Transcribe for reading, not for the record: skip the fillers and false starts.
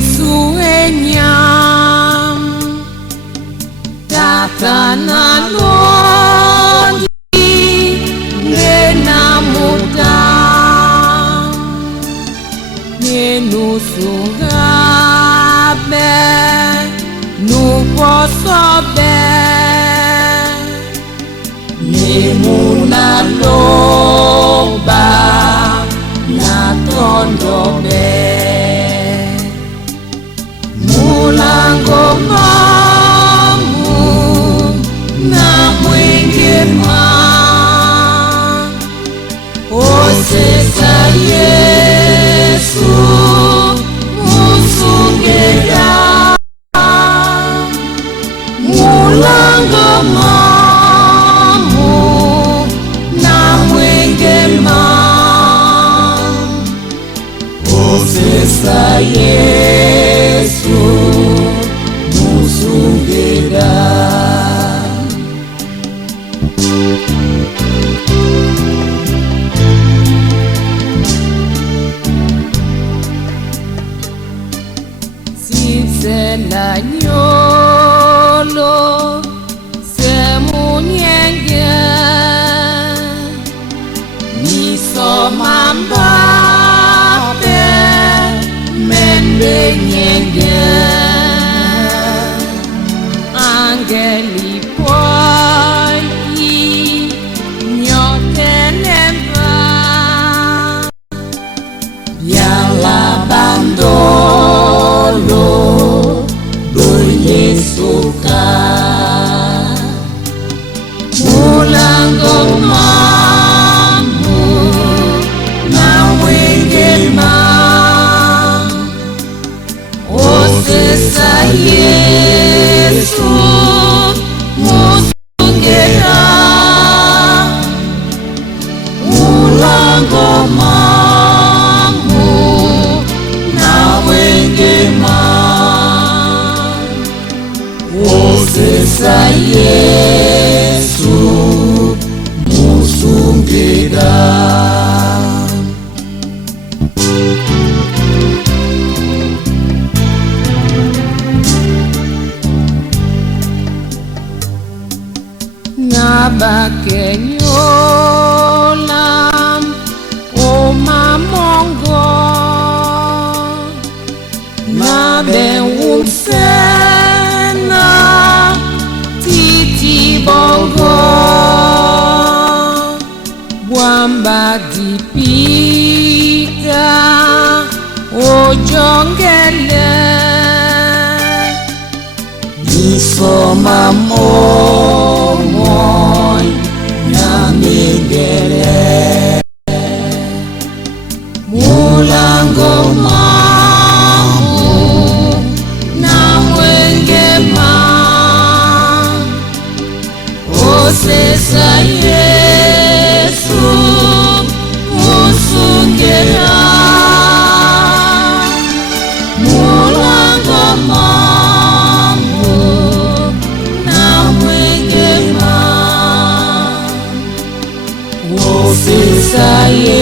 Yesu enyam tatananondi nenamutam nenusungabe nuposobe nemunaloba natondobe mulango mamu na mwingema osesa Yesu musungeda mulango mamu na mwingema osesa Yesu musungeda sisela nyolo semunyenge nisomambape membenyenge angeli poi nyotenemba biala bandolo doyesuka mulango mamu na wengema osesa Yesu musungeda mulango mamu na wengema osesa Yesu musungeda nabakenyolam omamongo nabeumsena titibongo bwamba dipita ojongele nisoma momoy na migere mulango mamu na mwengema osesa Yesu musungera mulango mamu na mwengema osesa Yesu